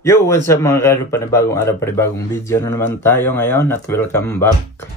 Yo, what's up mga karo, panibagong araw, panibagong video na naman tayo ngayon at welcome back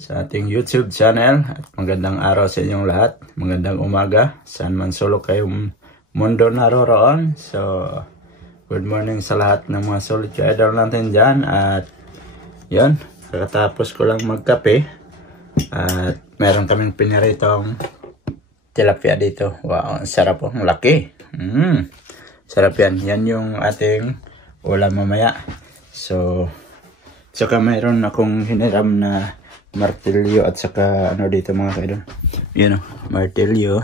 sa ating YouTube channel at magandang araw sa inyong lahat, magandang umaga, saan man sulok kayong mundo naroroon. So, good morning sa lahat ng mga solid ka-idol natin dyan at yun, kakatapos ko lang magkape at meron kaming piniritong tilapia dito. Wow, ang sarap po, malaki. Sarap yan, yan yung ating ulam mamaya. So, saka mayroon akong hiniram na martilyo at saka ano dito mga kaidol. Yun o, martilyo.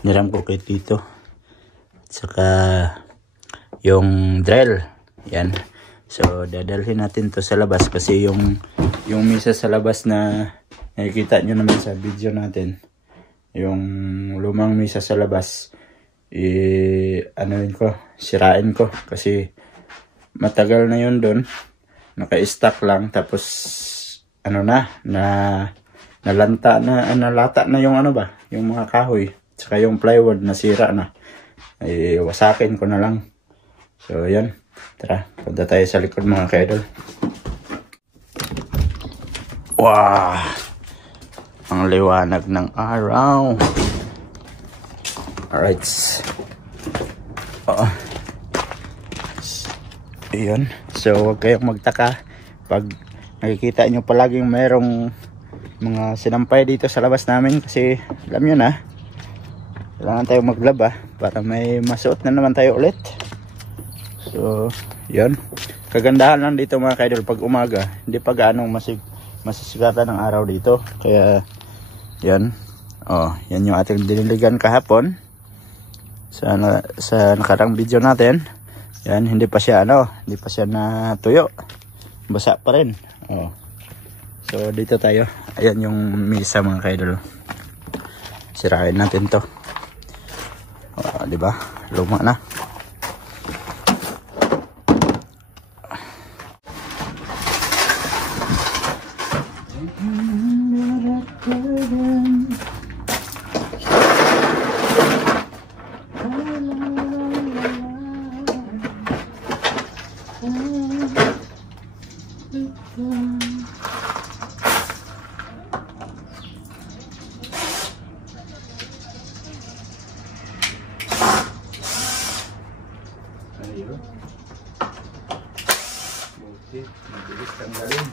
Hiniram ko kay Tito. At saka yung drill. Yan. So, dadalhin natin to sa labas kasi yung misa sa labas na nakikita nyo naman sa video natin. Yung lumang misa sa labas. Anuin ko, sirain ko kasi matagal na yun doon, naka-stack lang, tapos ano nalata na yung ano ba, yung mga kahoy, saka yung plywood nasira na, wasakin ko na lang. So yan, tara, punta tayo sa likod mga kaidol. Wow, ang liwanag ng araw. Alright. Ayan. So, huwag kayong magtaka pag nakikita nyo palaging mayroong mga sinampay dito sa labas namin kasi alam nyo na, kailangan tayo maglaba para may masuot na naman tayo ulit. So, yun. Kagandahan lang dito mga kaidol pag umaga. Hindi pa gaano masisigatan ng araw dito. Kaya, yan. Oh, yan yung ating diniligan kahapon. Sa nakarang video natin. Yan, hindi pa siya natuyo. Basa pa rin. Oh. So dito tayo. Ayan yung misa mga kaidol. Sirain natin to. Oh, di ba? Luma na. Mabilis tanggalin.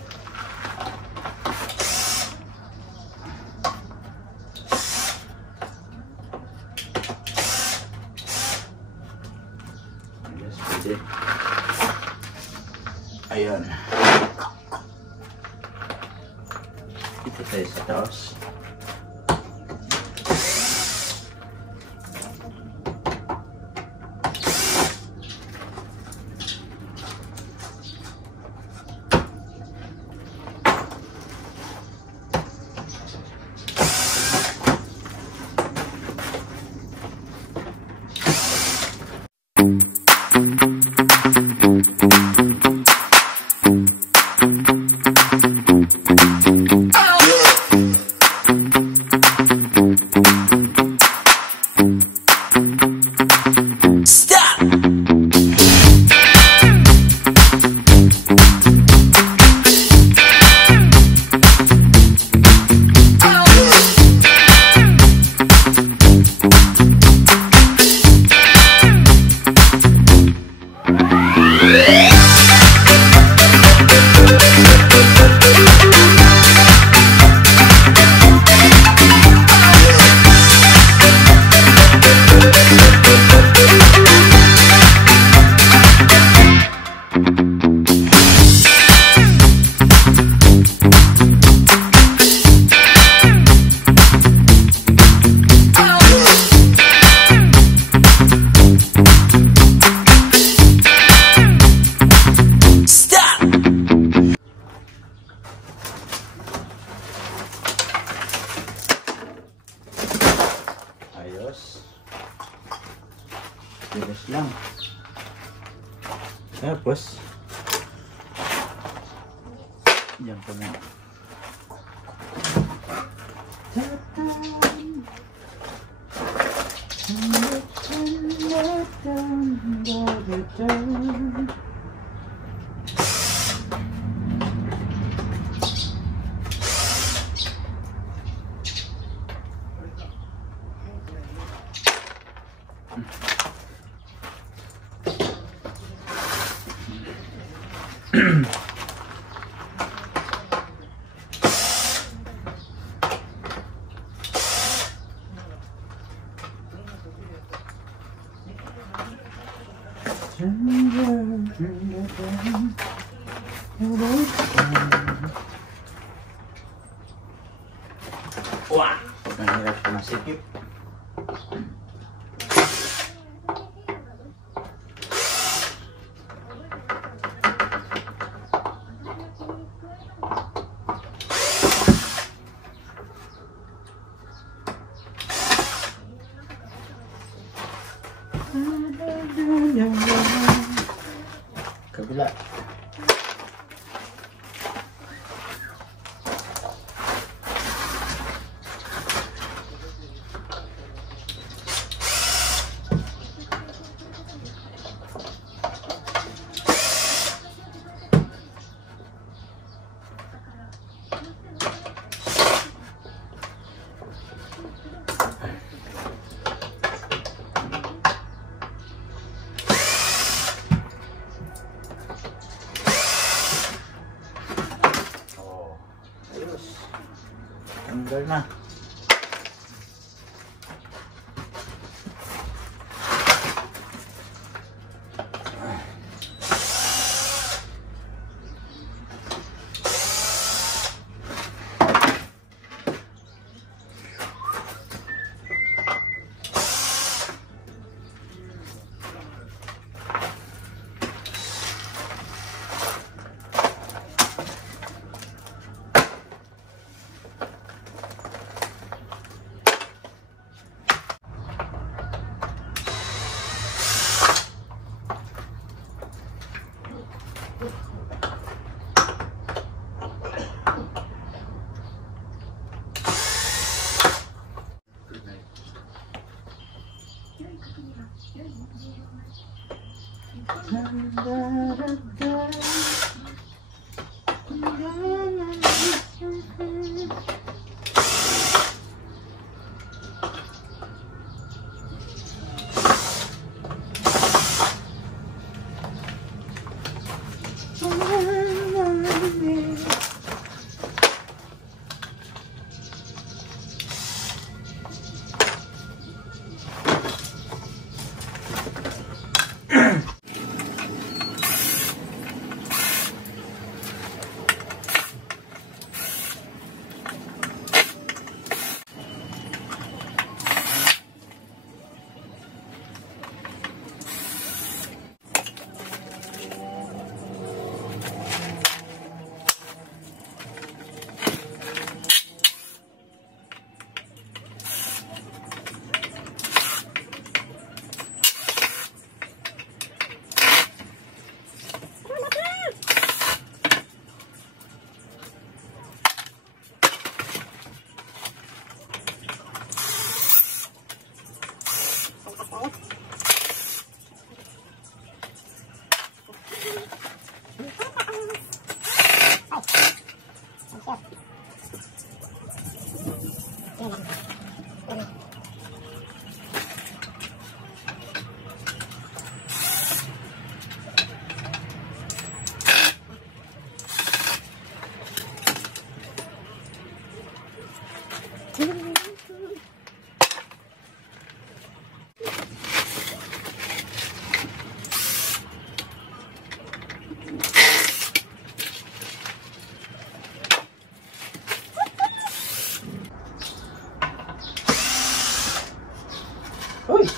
Yes, pwede. Ayan. Dito tayo sa taas. Bilis lang. Tapos yan po na. Wah, mahirap masikip. Kabila. Tanggal na. Uy!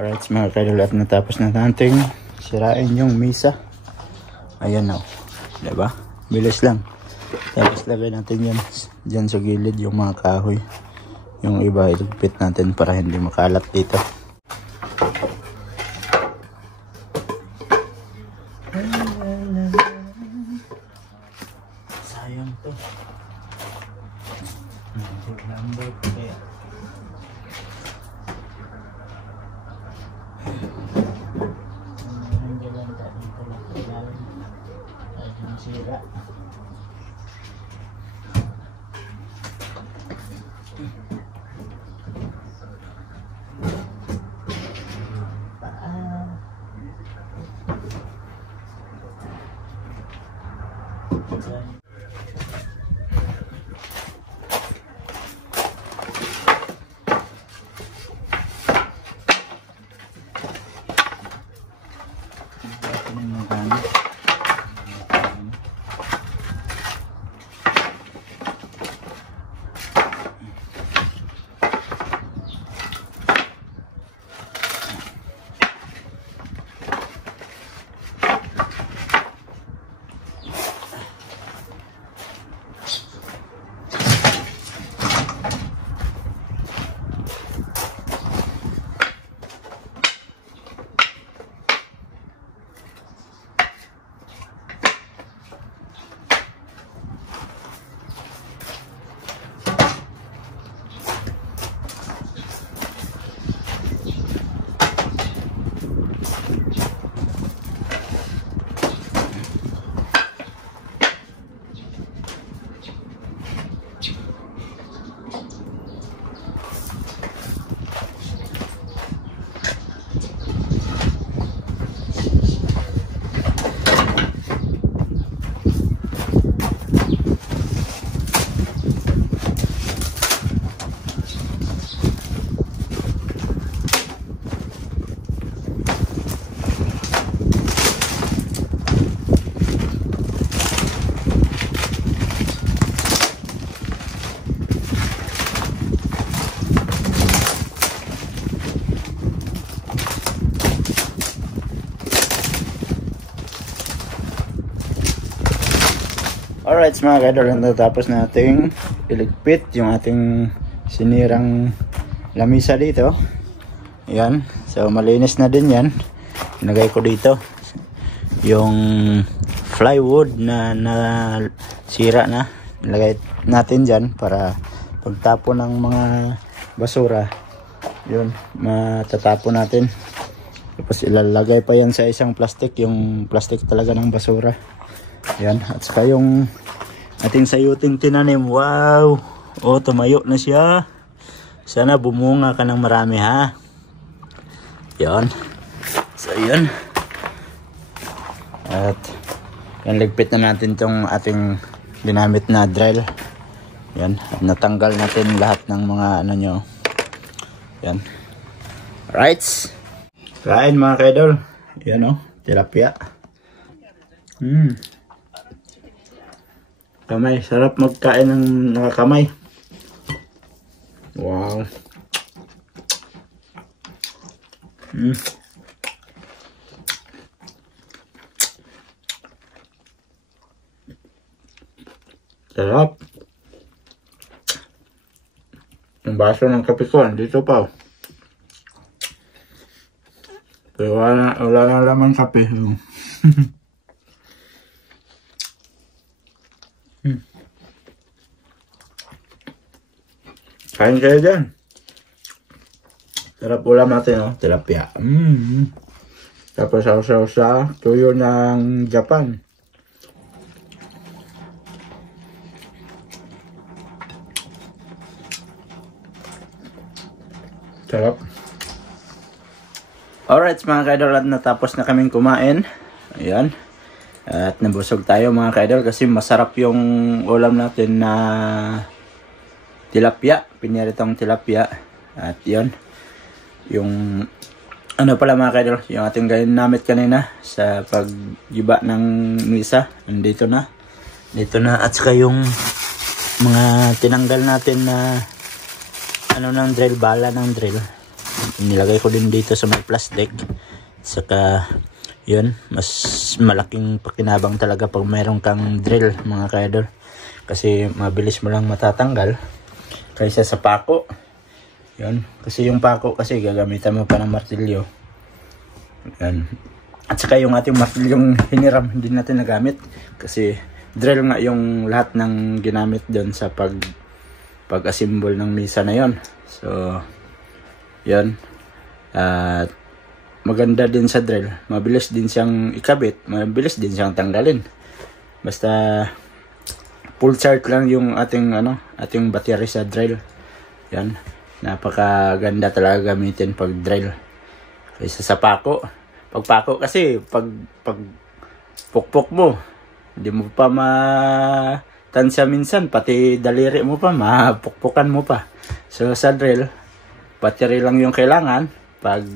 Alright mga kaidol, at natapos na natin sirain yung misa. Ayan o, diba? Bilis lang. Tapos lagay natin yan dyan sa gilid yung mga kahoy. Yung iba ilagpit natin para hindi makalat dito. Sayang to. Number kaya. Sira. Alright mga kaidol, natapos nating iligpit yung ating sinirang lamisa dito. Ayan, so malinis na din yan. Nilagay ko dito yung plywood na sira na. Nilagay natin dyan para pagtapon ng mga basura, yun, matatapon natin. Tapos ilalagay pa yan sa isang plastic, yung plastic talaga ng basura. Yan, at saka yung ating sayuting tinanim. Wow! Oh, tumayo na siya. Sana bumunga ka ng marami, ha? Yan. So, yun. At yan, ligpit na natin tong ating ginamit na drill. Yan. At natanggal natin lahat ng mga ano nyo. Yan. Alright. Kain mga kaidol. Yan o. Tilapia. Kamay, sarap magkain ng nakakamay. Wow. Sarap. Yung baso ng kape ko, dito pa. Pero wala na laman kape. Kain kayo dyan. Sarap ulam natin, no? Tilapia. Tapos sausaw sa tuyo ng Japan. Sarap. Alright mga kaidol, at natapos na kaming kumain. Ayan. At nabusog tayo mga kaidol kasi masarap yung ulam natin na tilapia, piniritong tilapia. At yun, yung ano pala mga kaidol, yung ating ginamit kanina sa paggiba ng misa, nandito na. Dito na. At saka yung mga tinanggal natin na ano ng drill, bala ng drill. nilagay ko din dito sa may plastic. Saka yun, mas malaking pakinabang talaga pag mayroon kang drill mga ka-idol, kasi mabilis mo lang matatanggal kaysa sa pako. Yun, kasi yung pako kasi gagamitan mo pa ng martilyo. Yan. At saka yung ating martilyong hiniram hindi natin nagamit kasi drill nga yung lahat ng ginamit doon sa pag-assemble ng misa na yon. So yun, at maganda din sa drill, mabilis din siyang ikabit, mabilis din siyang tanggalin. Basta full charge lang yung ating battery sa drill. Yan, napakaganda talaga gamitin pag drill kaysa sa pako. Pag pako kasi pag pukpok mo, hindi mo pa matansya minsan, pati daliri mo pa mapukpukan mo pa. So sa drill, battery lang yung kailangan. Pag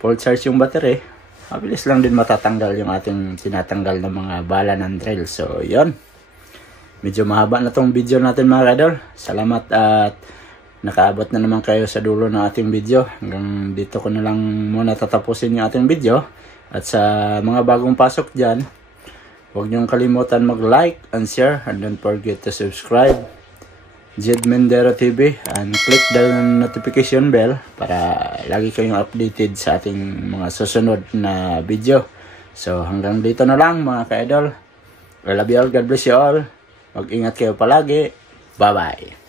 full charge yung battery, mabilis lang din matatanggal yung ating tinatanggal ng mga bala ng drill. So yun, medyo mahaba na tong video natin mga ka-idol. Salamat at nakaabot na naman kayo sa dulo ng ating video. Hanggang dito ko na lang muna tatapusin yung ating video. At sa mga bagong pasok dyan, huwag niyong kalimutan mag-like and share, and don't forget to subscribe Jed Mendero TV and click the notification bell para lagi kayong updated sa ating mga susunod na video. So hanggang dito na lang mga ka-idol. I love you all. God bless you all. Mag-ingat kayo palagi. Bye bye.